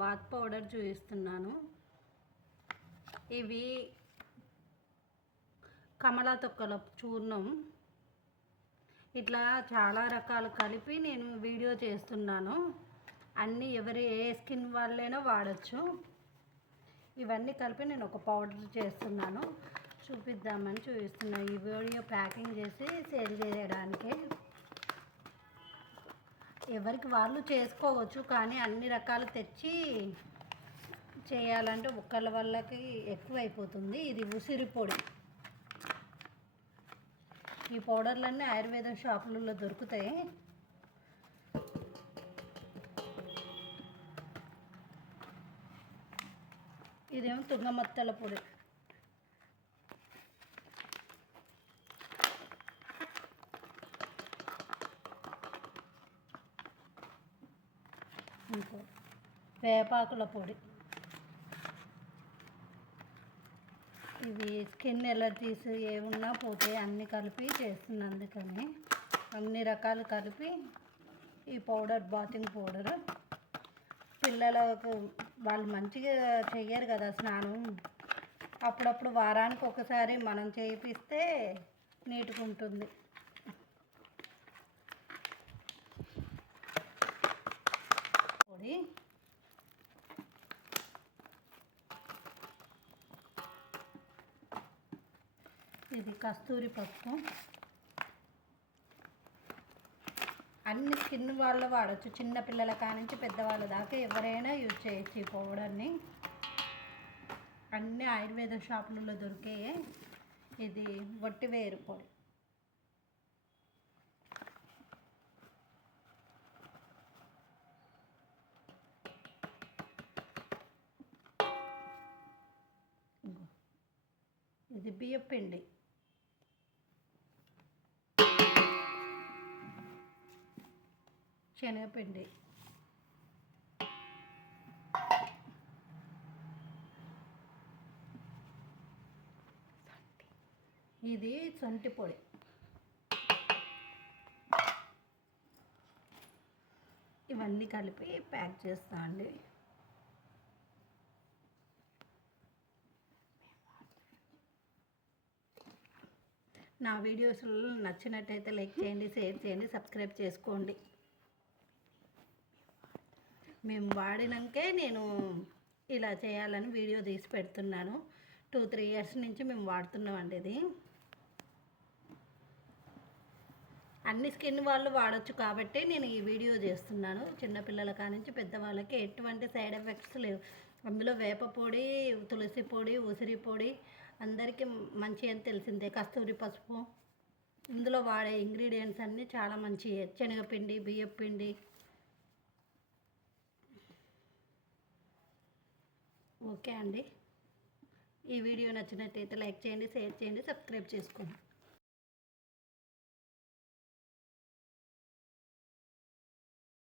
Bath powder చూపిస్తున్నాను. ఇవి కమలా తొక్కల చూర్ణం. ఇట్లా చాలా రకాలు కలిపి నేను వీడియో చేస్తున్నాను. అన్నీ ఏ స్కిన్ వాళ్ళైనా వాడచ్చు. ఇవన్నీ కలిపి నేను ఒక పౌడర్ చేస్తున్నాను, చూపిద్దామని చూపిస్తున్నాను. ఈ వీడియో ప్యాకింగ్ చేసి సేల్ చేయడానికి. ఎవరికి వాళ్ళు చేసుకోవచ్చు, కానీ అన్ని రకాలు తెచ్చి చేయాలంటే ఒకళ్ళ వాళ్ళకి ఎక్కువ అయిపోతుంది. ఇది ఉసిరి పొడి. ఈ పౌడర్లన్నీ ఆయుర్వేదం షాపులలో దొరుకుతాయి. ఇదేమో తుంగమత్తల పొడి. ఇంకో వేపాకుల పొడి. ఇవి స్కిన్ ఎలర్జీస్ ఏమున్నా పోతే అన్నీ కలిపి చేస్తుంది. అందుకని అన్ని రకాలు కలిపి ఈ పౌడర్, బాతింగ్ పౌడర్. పిల్లలకు వాళ్ళు మంచిగా చెయ్యరు కదా స్నానం, అప్పుడప్పుడు వారానికి ఒకసారి మనం చేయిస్తే నీట్గా ఉంటుంది. పొడి ఇది కస్తూరి పసుపు. అన్ని స్కిన్ వాళ్ళు వాడచ్చు, చిన్న పిల్లల కానించి పెద్దవాళ్ళ దాకా ఎవరైనా యూజ్ చేయొచ్చు ఈ పౌడర్ని. అన్ని ఆయుర్వేద షాపులలో దొరికే. ఇది వట్టివేరు పొడి. ఇది బియ్యపిండి. శనగపిండి. ఇది సొంటి పొడి. ఇవన్నీ కలిపి ప్యాక్ చేస్తా అండి. నా వీడియోస్ నచ్చినట్టయితే లైక్ చేయండి, షేర్ చేయండి, సబ్స్క్రైబ్ చేసుకోండి. మేము వాడినాకే నేను ఇలా చేయాలని వీడియో తీసి పెడుతున్నాను. 2-3 ఇయర్స్ నుంచి మేము వాడుతున్నామండి. ఇది అన్ని స్కిన్ వాళ్ళు వాడచ్చు కాబట్టి నేను ఈ వీడియో చేస్తున్నాను. చిన్నపిల్లల కానించి పెద్దవాళ్ళకి ఎటువంటి సైడ్ ఎఫెక్ట్స్ లేవు. అందులో వేప పొడి, తులసి పొడి, ఉసిరి పొడి అందరికీ మంచి అని తెలిసిందే. కస్తూరి పసుపు, ఇందులో వాడే ఇంగ్రీడియంట్స్ అన్నీ చాలా మంచి. శనగపిండి, బియ్యపిండి. ఓకే అండి, ఈ వీడియో నచ్చినట్టయితే లైక్ చేయండి, షేర్ చేయండి, సబ్స్క్రైబ్ చేసుకోండి.